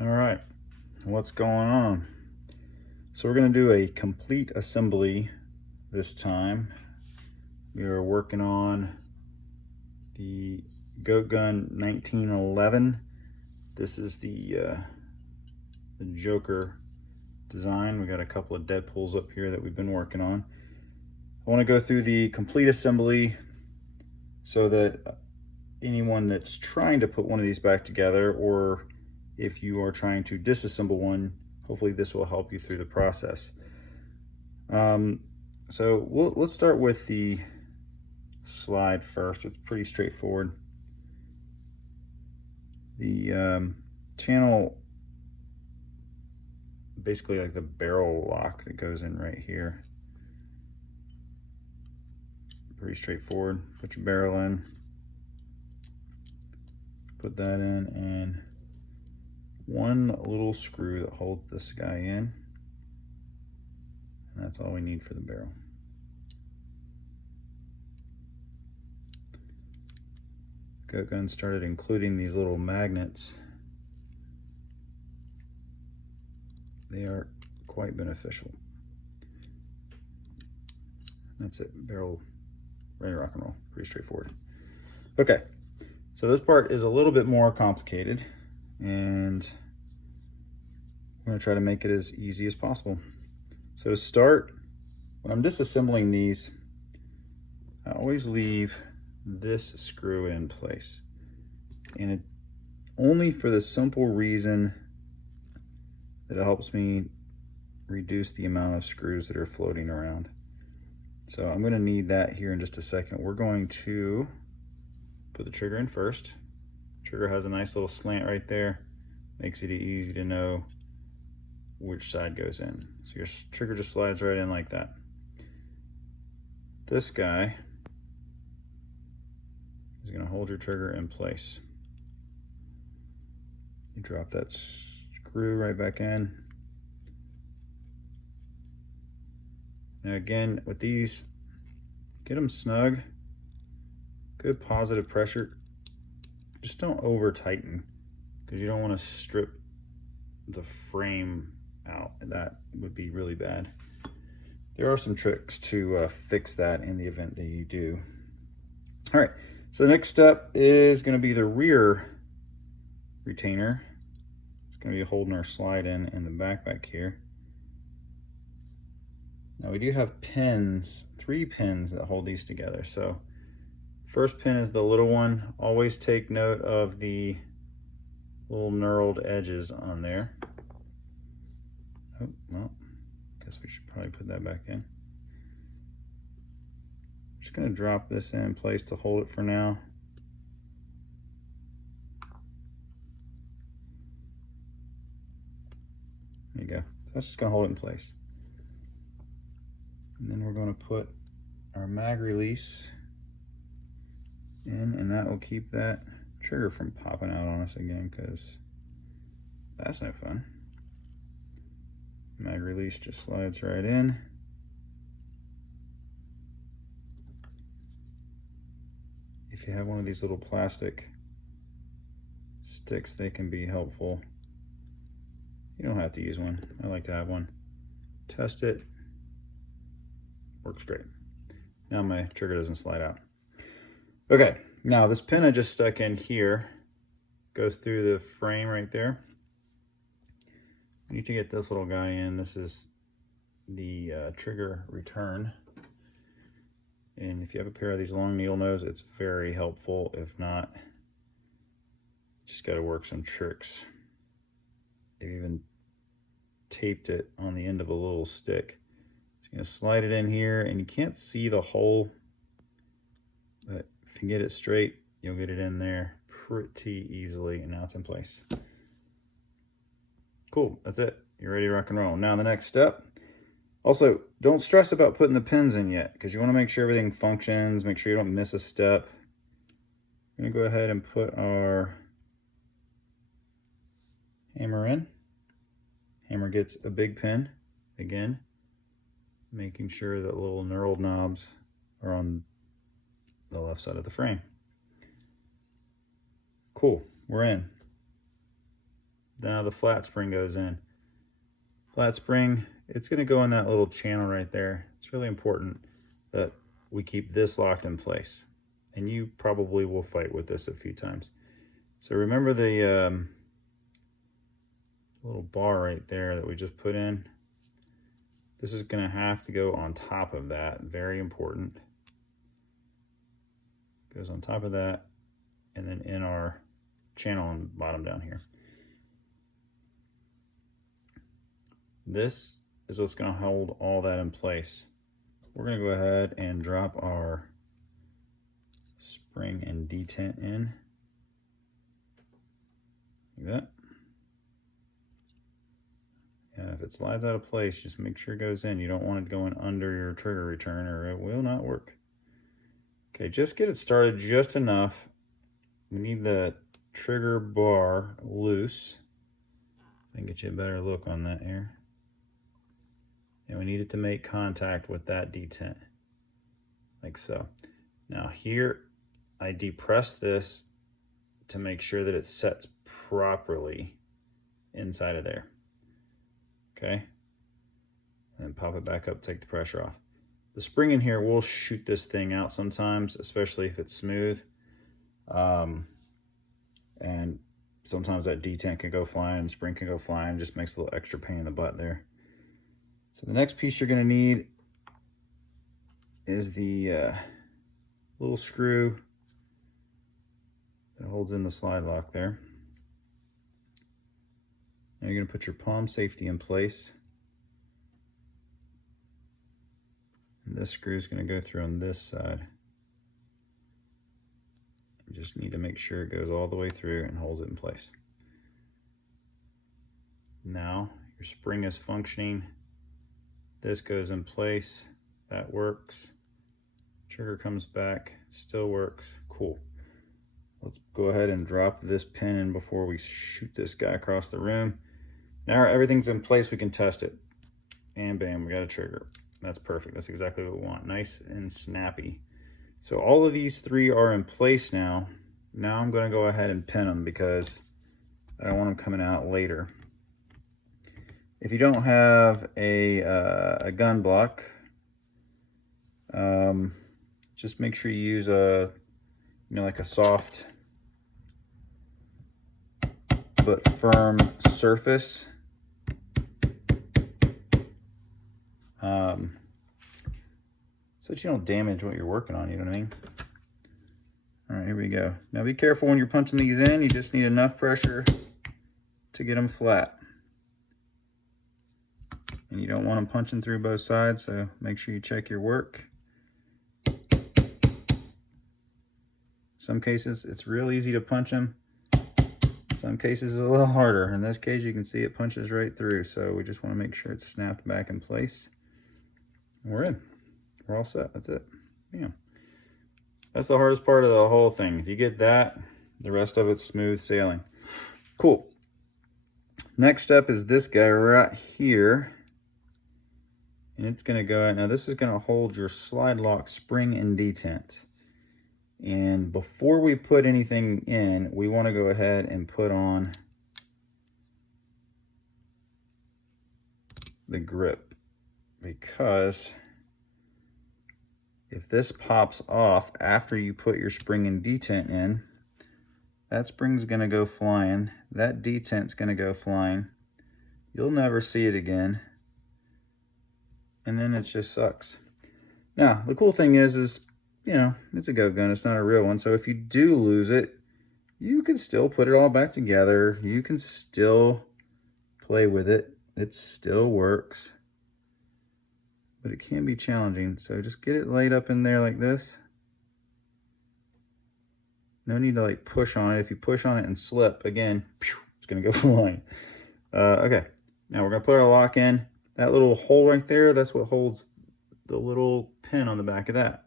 All right, what's going on? So we're going to do a complete assembly this time. We are working on the GoatGun 1911. This is the Joker design. We got a couple of Deadpools up here that we've been working on. I want to go through the complete assembly so that anyone that's trying to put one of these back together, or if you are trying to disassemble one, hopefully this will help you through the process. So let's start with the slide first. It's pretty straightforward. The channel, basically like the barrel lock that goes in right here. Pretty straightforward. Put your barrel in, put that in, and one little screw that holds this guy in, and that's all we need for the barrel. GoatGuns started including these little magnets. They are quite beneficial. That's it, barrel ready to rock and roll. Pretty straightforward. Okay, so this part is a little bit more complicated, and I'm going to try to make it as easy as possible. So to start, when I'm disassembling these, I always leave this screw in place, and it only for the simple reason that it helps me reduce the amount of screws that are floating around. So I'm going to need that here in just a second. We're going to put the trigger in first. Trigger has a nice little slant right there, makes it easy to know which side goes in. So your trigger just slides right in like that. This guy is going to hold your trigger in place. You drop that screw right back in. Now again, with these, get them snug, good positive pressure. Just don't over tighten, because you don't want to strip the frame out. That would be really bad. There are some tricks to fix that in the event that you do. All right, so the next step is going to be the rear retainer. It's going to be holding our slide in the back here. Now we do have pins, 3 pins that hold these together. So first pin is the little one. Always take note of the little knurled edges on there. Oh, well, guess we should probably put that back in. Just gonna drop this in place to hold it for now. There you go. That's just gonna hold it in place. And then we're going to put our mag release in, and that will keep that trigger from popping out on us again, because that's no fun. Mag release just slides right in. If you have one of these little plastic sticks, they can be helpful. You don't have to use one. I like to have one. Test it. Works great. Now my trigger doesn't slide out. Okay, now this pin I just stuck in here goes through the frame right there. You need to get this little guy in. This is the trigger return. And if you have a pair of these long needle nose, it's very helpful. If not, just got to work some tricks. They've even taped it on the end of a little stick. You're gonna slide it in here, and you can't see the hole, but if you get it straight, you'll get it in there pretty easily, and now it's in place. Cool, that's it. You're ready to rock and roll. Now the next step. Also, don't stress about putting the pins in yet, because you want to make sure everything functions, make sure you don't miss a step. I'm gonna go ahead and put our hammer in. Hammer gets a big pin, again, making sure that little knurled knobs are on the left side of the frame. Cool, we're in. Now the flat spring goes in. Flat spring, it's going to go in that little channel right there. It's really important that we keep this locked in place. And you probably will fight with this a few times. So remember the little bar right there that we just put in? This is going to have to go on top of that. Very important. Goes on top of that and then in our channel on the bottom down here. This is what's going to hold all that in place. We're going to go ahead and drop our spring and detent in. Like that. And if it slides out of place, just make sure it goes in. You don't want it going under your trigger return or it will not work. Okay, just get it started just enough. We need the trigger bar loose. I can get you a better look on that here. And we need it to make contact with that detent, like so. Now here, I depress this to make sure that it sets properly inside of there. Okay, and then pop it back up, take the pressure off. The spring in here will shoot this thing out sometimes, especially if it's smooth. And sometimes that detent can go flying, spring can go flying, just makes a little extra pain in the butt there. So the next piece you're going to need is the little screw that holds in the slide lock there. Now you're going to put your palm safety in place. And this screw is going to go through on this side. You just need to make sure it goes all the way through and holds it in place. Now your spring is functioning. This goes in place. That works. Trigger comes back. Still works. Cool. Let's go ahead and drop this pin in before we shoot this guy across the room. Now everything's in place, we can test it. And bam, we got a trigger. That's perfect. That's exactly what we want. Nice and snappy. So all of these three are in place now. Now I'm going to go ahead and pin them because I don't want them coming out later. If you don't have a gun block, just make sure you use like a soft but firm surface. So that you don't damage what you're working on, you know what I mean? All right, here we go. Now be careful when you're punching these in. You just need enough pressure to get them flat. And you don't want them punching through both sides, so make sure you check your work. Some cases, it's real easy to punch them. Some cases, it's a little harder. In this case, you can see it punches right through, so we just want to make sure it's snapped back in place. We're in. We're all set. That's it. Yeah. That's the hardest part of the whole thing. If you get that, the rest of it's smooth sailing. Cool. Next step is this guy right here. And it's going to go out. Now this is going to hold your slide lock spring and detent. And before we put anything in, we want to go ahead and put on the grip. Because if this pops off after you put your spring and detent in, that spring's going to go flying. That detent's going to go flying. You'll never see it again. And then it just sucks. Now, the cool thing is, you know, it's a goat gun. It's not a real one. So if you do lose it, you can still put it all back together. You can still play with it. It still works. But it can be challenging. So just get it laid up in there like this. No need to like push on it. If you push on it and slip, again, it's going to go flying. Okay, now we're going to put our lock in. That little hole right there, that's what holds the little pin on the back of that.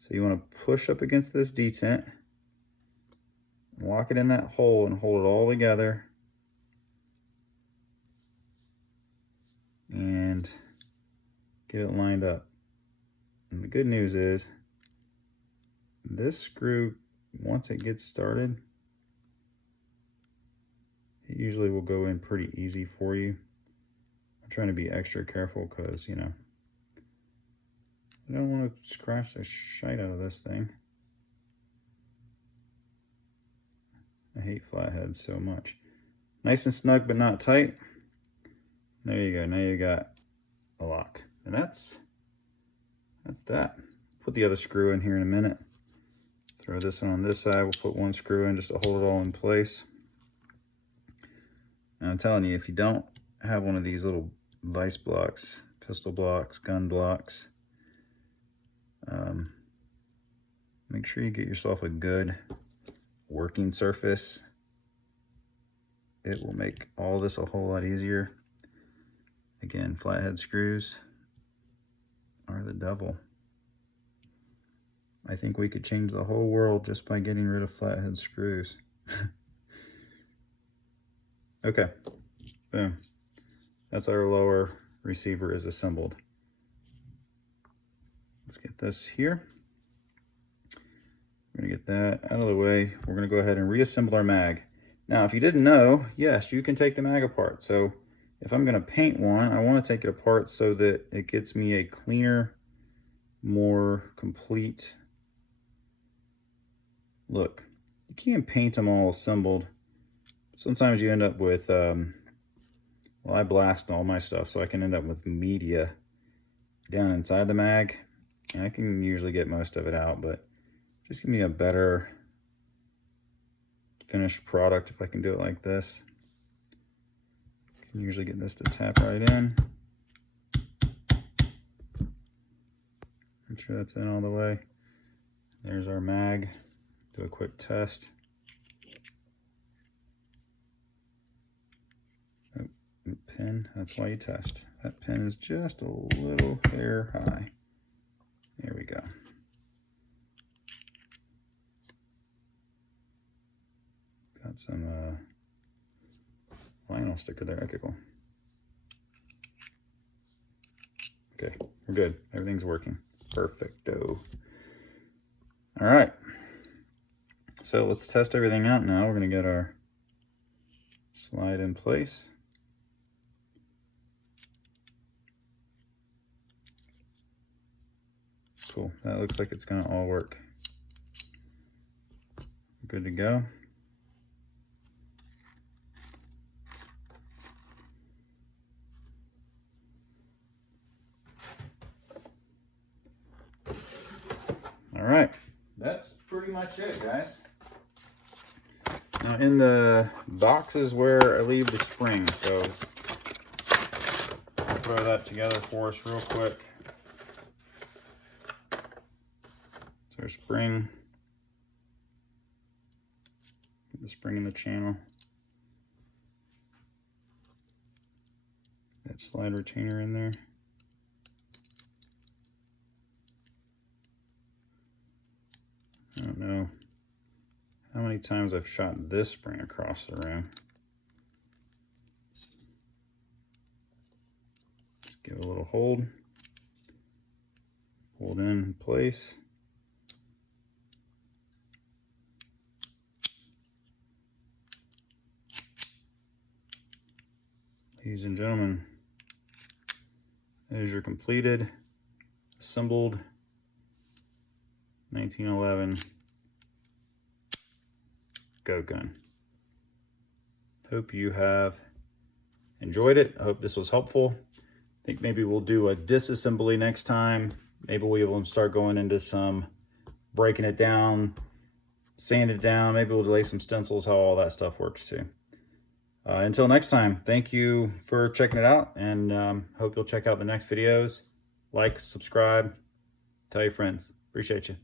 So you want to push up against this detent, lock it in that hole and hold it all together. And get it lined up. And the good news is this screw, once it gets started, it usually will go in pretty easy for you. I'm trying to be extra careful because, you know, I don't want to scratch the shite out of this thing. I hate flatheads so much. Nice and snug, but not tight. There you go. Now you got a lock. And that's that. Put the other screw in here in a minute. Throw this one on this side. We'll put one screw in just to hold it all in place. And I'm telling you, if you don't have one of these little vice blocks, pistol blocks, gun blocks, make sure you get yourself a good working surface. It will make all this a whole lot easier. Again, flathead screws are the devil. I think we could change the whole world just by getting rid of flathead screws. Okay, boom. That's our lower receiver is assembled. Let's get this here. We're gonna get that out of the way. We're gonna go ahead and reassemble our mag. Now, if you didn't know, yes, you can take the mag apart. So if I'm gonna paint one, I wanna take it apart so that it gets me a cleaner, more complete look. You can't paint them all assembled. Sometimes you end up with, well, I blast all my stuff, so I can end up with media down inside the mag. And I can usually get most of it out, but just give me a better finished product if I can do it like this. Can usually get this to tap right in. Make sure that's in all the way. There's our mag. Do a quick test. Oh, pin, that's why you test. That pin is just a little hair high. There we go. Got some vinyl sticker there. Okay, cool. Okay, we're good. Everything's working. Perfecto. All right. So let's test everything out now. We're going to get our slide in place. Cool. That looks like it's going to all work. Good to go. All right. That's pretty much it, guys. Now in the box is where I leave the spring, so I'll throw that together for us real quick. It's our spring. Get the spring in the channel. That slide retainer in there. I don't know how many times I've shot this spring across the room. Just give it a little hold. Hold in place. Ladies and gentlemen, there's your completed, assembled 1911 goat gun. Hope you have enjoyed it. I hope this was helpful. I think maybe we'll do a disassembly next time. Maybe we will start going into some breaking it down, sand it down. Maybe we'll lay some stencils, how all that stuff works too. Until next time, thank you for checking it out, and hope you'll check out the next videos. Like, subscribe, tell your friends. Appreciate you.